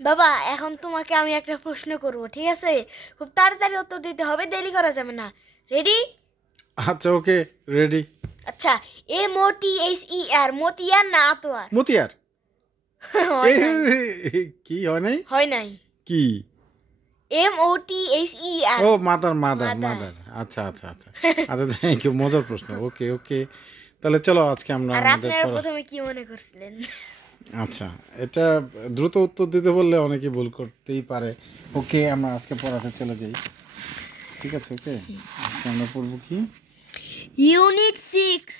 বাবা এখন তোমাকে আমি একটা প্রশ্ন করব ঠিক আছে? খুব তাড়াতাড়ি উত্তর দিতে হবে দেরি করা যাবে না। রেডি আচ্ছা ওকে রেডি আচ্ছা M O T H E R Motiar না আতোয়ার? মতিয়ার। কি হয় নাই? হয় নাই। কি? M O T H E R ও মাদার মাদার মাদার। আচ্ছা আচ্ছা আচ্ছা। আচ্ছা থ্যাংক ইউ মজার প্রশ্ন। ওকে ওকে। তাহলে চলো আজকে আমরা আর আমাদের প্রথমে কি মনে করছিলেন? আচ্ছা এটা দ্রুত উত্তর দিতে বললে অনেকে ভুল করতেই পারে। ওকে আমরা আজকে পড়াতে চলে যাই। ঠিক আছে ওকে? আজকে আমরা পড়ব কি? Unit six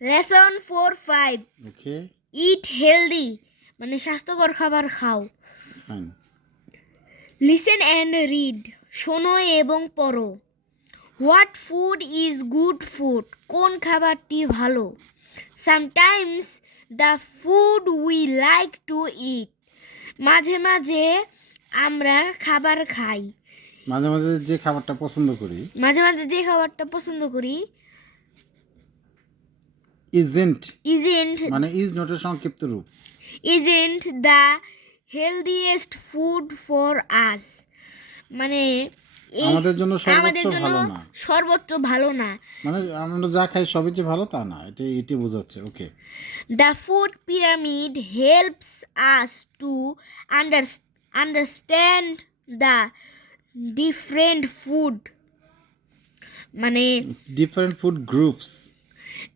lesson four five okay. Eat healthy মানে স্বাস্থ্যকর খাবার খাও। ফাইন লিসেন অ্যান্ড রিড শোনো এবং পড়ো। What food is good food কোন খাবারটি ভালো? Sometimes the food we like to eat মাঝে মাঝে আমরা খাবার খাই। মাঝে মাঝে যে খাবারটা পছন্দ করি মাঝে মাঝে যে খাবারটা পছন্দ করি। ইজেন্ট ইজেন্ট মানে ইজ নোটের সংক্ষিপ্ত রূপ। Isn't the healthiest food for us মানে আমাদের জন্য আমাদের সর্বোচ্চ জন্য ভালো না। সর্বোচ্চ ভালো না। মানে আমরা যা খাই সবই যে ভালো তা না এটা এটি বোঝাচ্ছে okay the food pyramid helps us to under understand the different food মানে different food groups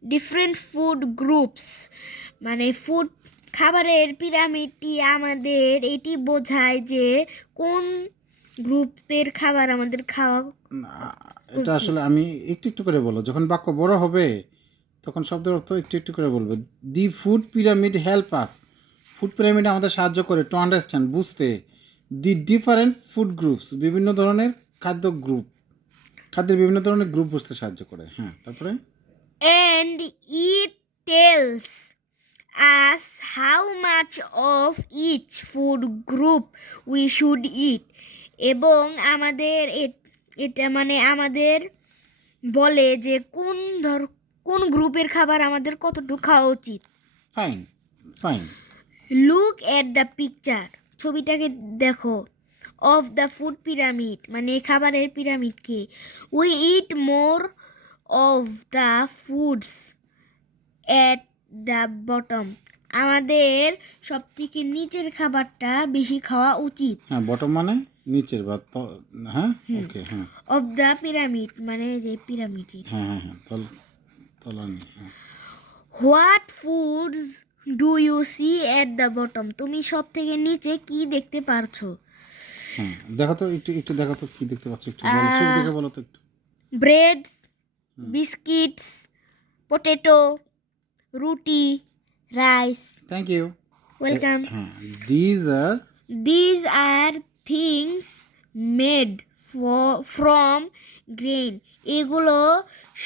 different food groups মানে ফুড খাবারের পিরামিডটি আমাদের এটি বোঝায় যে কোন গ্রুপের খাবার আমাদের খাওয়া এটা আসলে আমি একটু একটু করে বলো যখন বাক্য বড় হবে তখন শব্দের অর্থ একটু একটু করে বলব। The food pyramid help us. Food pyramid আমাদের সাহায্য করে টু আন্ডারস্ট্যান্ড বুঝতে। দি ডিফারেন্ট ফুড গ্রুপস বিভিন্ন ধরনের খাদ্য গ্রুপ। খাদ্যের বিভিন্ন ধরনের গ্রুপ বুঝতে সাহায্য করে। হ্যাঁ তারপরে? And it tells us how much of each food group we should eat এবং আমাদের এটা মানে আমাদের বলে যে কোন ধর কোন গ্রুপের খাবার আমাদের কতটুকু খাওয়া উচিত। Fine fine look at the picture ছবিটাকে দেখো। অফ দ্য ফুড পিরামিড মানে খাবারের পিরামিডকে we eat more of the foods at the bottom আমাদের সব থেকে নিচের খাবারটা বেশি খাওয়া উচিত। হ্যাঁ বটম মানে? নিচের বা হ্যাঁ? ওকে হ্যাঁ। অফ দ্য পিরামিড মানে যে পিরামিডের হ্যাঁ হ্যাঁ হ্যাঁ তল তলানি হ্যাঁ। What foods do you see at the bottom তুমি সব থেকে নিচে কি দেখতে পারছ? হ্যাঁ দেখো তো একটু একটু দেখো তো কি দেখতে পাচ্ছ একটু বলো ছবি দেখে বলো তো একটু। Bread biscuits potato roti rice thank you welcome হ্যাঁ these are these are things made from grain এগুলো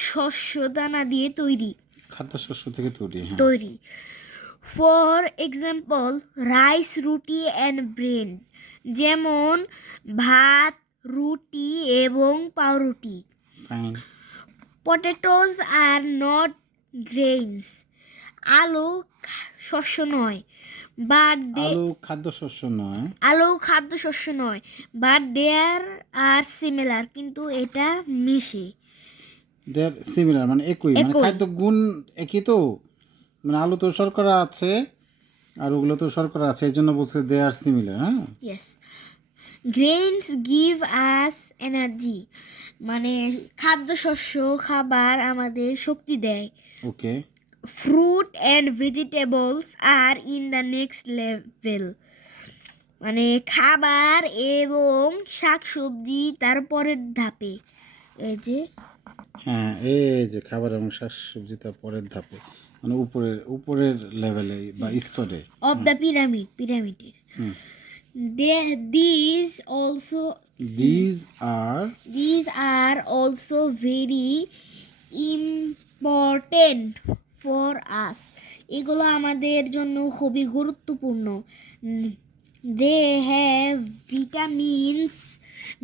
শস্য দানা দিয়ে তৈরি। খাদ্যশস্য থেকে তৈরি হ্যাঁ। তৈরি। For example rice roti and bread যেমন ভাত রুটি এবং পাউরুটি। পটেটোস আর নট গ্রেইনস আলু শস্য নয়। বাট দে আলু খাদ্যশস্য নয়। আলু খাদ্যশস্য নয়। বাট দেয়ার আর সিমিলার কিন্তু এটা মিশে। দেয়ার সিমিলার মানে একই মানে খাদ্য গুণ একই তো? মানে আলু তো শর্করা আছে আর ওগুলো তো শর্করা আছে এই জন্য বলছে দে আর সিমিলার হ্যাঁ? Yes grains give us energy মানে খাদ্যশস্য খাবার আমাদের শক্তি দেয়। Okay fruit and vegetables are in the next level মানে খাবার এবং শাকসবজি তারপরের ধাপে। এই যে। হ্যাঁ এই যে খাবার এবং শাকসবজি তার পরের ধাপে। মানে উপরের উপরের লেভেলে বা স্তরে। অফ দ্য পিরামিড পিরামিডের these also these are These are also very important for us. এগুলো আমাদের জন্য খুবই গুরুত্বপূর্ণ। They have vitamins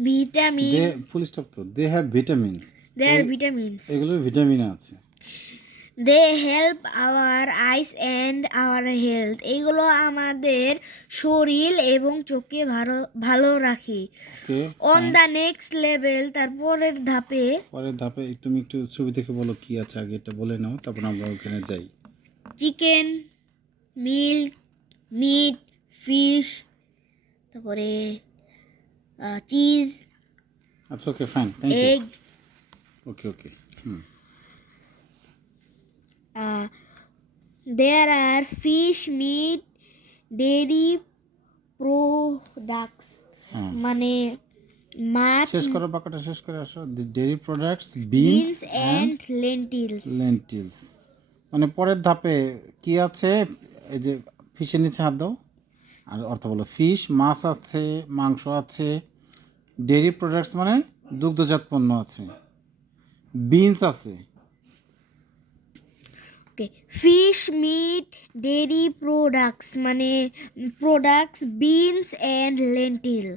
vitamin full stop তো। They have vitamins. They are vitamins. এগুলো ভিটামিন আছে। They help our eyes and our health এইগুলো আমাদের শরীর এবং চোখকে ভালো ভালো রাখে। অন দ্য নেক্সট লেভেল তারপরের ধাপে পরের ধাপে তুমি একটু ছবি দেখে বলো কি আছে আগে এটা বলে নাও তারপর আমরা ওখানে যাই। চিকেন মিল্ক মিট ফিশ তারপরে চিজ আচ্ছা okay fine thank you egg okay okay hmm. There are fish meat dairy products হ্যাঁ মানে মাছ শেষ করো বাক্যটা শেষ করে আসো। Dairy products beans and lentils lentils মানে পরের ধাপে কি আছে? এই যে ফিশের নিচে হাত দাও। আর অর্থ বলো ফিশ মাছ আছে মাংস আছে ডেরি প্রোডাক্টস মানে দুগ্ধজাত পণ্য আছে বিনস আছে। Okay. Fish meat dairy products মানে products beans and lentil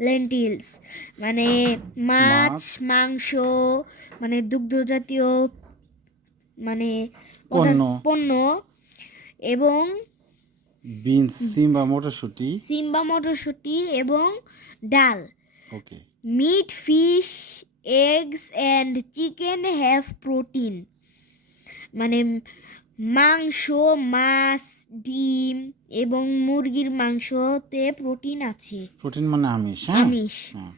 lentils মানে মাছ। মাংস মানে দুগ্ধজাতীয় মানে পণ্য। এবং বিনস সিম বা মটরশুঁটি। সিম্বা মটরশুঁটি এবং ডাল। Okay. Meat fish eggs and chicken have protein মানে মাংস মাছ ডিম এবং মুরগির মাংসতে প্রোটিন আছে। প্রোটিন মানে আমিষ হ্যাঁ? আমিষ। হ্যাঁ।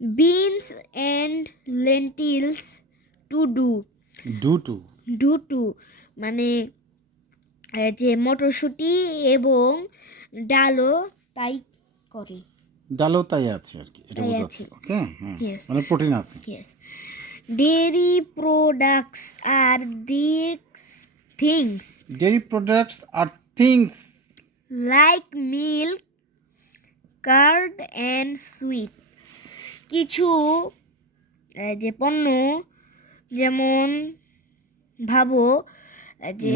Beans and lentils too do. Do too. Do too মানে যে মটরশুঁটি এবং ডালও তাই করে। ডালও তাই আছে আর কি এটা বোঝাচ্ছে। ওকে হ্যাঁ। মানে প্রোটিন আছে. Dairy products are these things. Dairy products are things like milk, curd and sweet. কিছু যে পণ্য যেমন ভাবো যে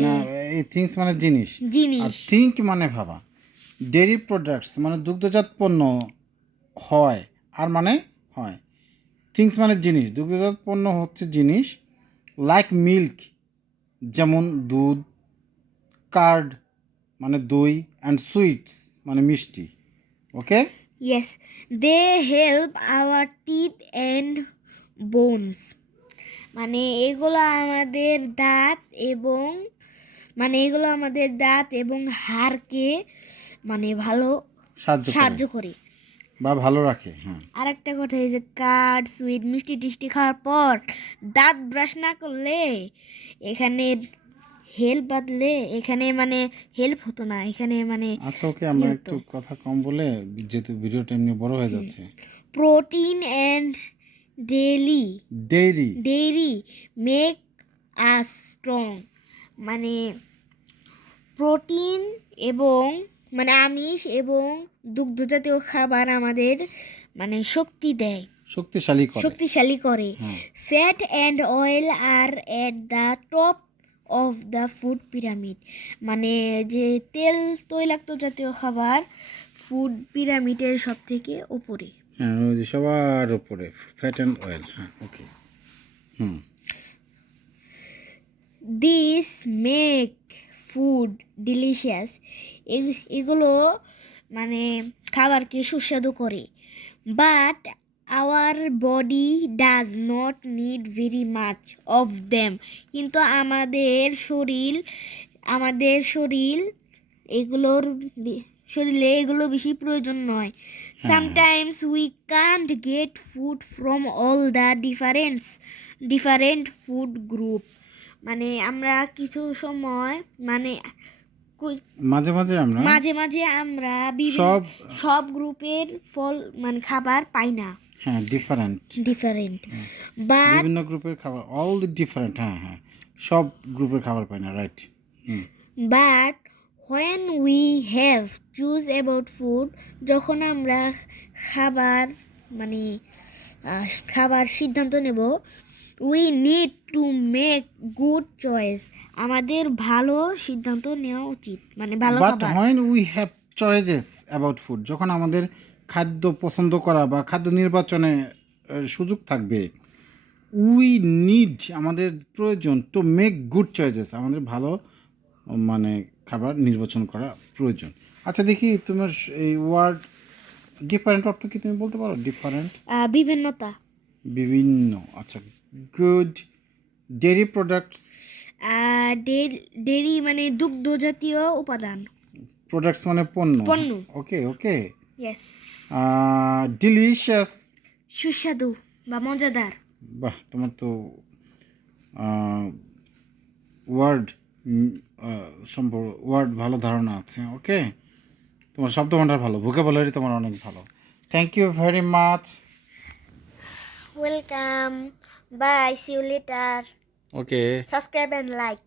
এই থিংস মানে জিনিস। আর জিনিস। থিঙ্ক মানে ভাবা। ডেরি প্রোডাক্টস মানে দুগ্ধজাত পণ্য হয় আর মানে হয়। থিংস মানে জিনিস দুগ্ধজাত পণ্য হচ্ছে জিনিস লাইক মিল্ক যেমন দুধ কার্ড মানে দই অ্যান্ড সুইটস মানে মিষ্টি okay yes they help our teeth and bones মানে এগুলো আমাদের দাঁত এবং মানে এগুলো আমাদের দাঁত এবং হাড়কে মানে ভালো সাহায্য করে। বা ভালো রাখে হ্যাঁ। আর একটা কথা এই যে কাঠ সুইট মিষ্টি টিষ্টি খাওয়ার পর দাঁত ব্রাশ না করলে এখানে হেল্প বাদলে এখানে মানে হেল্প হতো না এখানে মানে আচ্ছা ওকে আমরা একটু কথা কম বলে যেহেতু ভিডিওটা এমনি বড় হয়ে যাচ্ছে। Protein and daily dairy dairy make us strong মানে প্রোটিন এবং মানে আমিষ এবং দুগ্ধজাতীয় খাবার আমাদের মানে শক্তি দেয়। শক্তিশালী করে। শক্তিশালী করে। Fat and oil are at the top of the food pyramid মানে যে তেল তৈলাক্ত জাতীয় খাবার ফুড পিরামিডের সব থেকে ওপরে হ্যাঁ ওই যে সবার উপরে ফ্যাট অ্যান্ড অয়েল হ্যাঁ okay hmm. This make food delicious এগুলো মানে খাবারকে সুস্বাদু করে। But our body does not need very much of them কিন্তু আমাদের শরীর আমাদের শরীর এগুলোর শরীরে এগুলো বেশি প্রয়োজন নয়। Sometimes we can't get food from all the difference different food group মানে আমরা কিছু সময় মানে মাঝে মাঝে আমরা? মাঝে মাঝে আমরা সব সব গ্রুপের ফল মানে খাবার পাই না। হ্যাঁ ডিফারেন্ট ডিফারেন্ট বাট বিভিন্ন গ্রুপের খাবার অল দি ডিফারেন্ট হ্যাঁ হ্যাঁ। সব গ্রুপের খাবার পাই না right but when we have choose about food যখন আমরা খাবার মানে খাবার সিদ্ধান্ত নেব we need to make good choice আমাদের ভালো সিদ্ধান্ত নেওয়া উচিত। মানে ভালো but when we have choices about food যখন আমাদের খাদ্য পছন্দ করা বা খাদ্য নির্বাচনে সুযোগ থাকবে উই নিড আমাদের প্রয়োজন টু মেক গুড চয়েসেস আমাদের ভালো মানে খাবার নির্বাচন করা প্রয়োজন। আচ্ছা দেখি তোমার এই ওয়ার্ড ডিফারেন্ট অর্থ কি তুমি বলতে পারো? ডিফারেন্ট বিভিন্নতা। বিভিন্ন। আচ্ছা গুড ডেয়ারি প্রোডাক্টস? ডেরি মানে দুগ্ধ জাতীয় উপাদান। প্রোডাক্টস মানে পণ্য? পণ্য। ওকে ওকে। ইয়েস ডিলিশিয়াস সুস্বাদু বা মজাদার। বাহ তোমার তো ওয়ার্ড সম্পর্ক ওয়ার্ড ভালো ধারণা আছে ওকে? তোমার শব্দ ভাণ্ডার ভালো ভোকাবুলারি তোমার অনেক ভালো। Thank you very much welcome bye see you later okay subscribe and like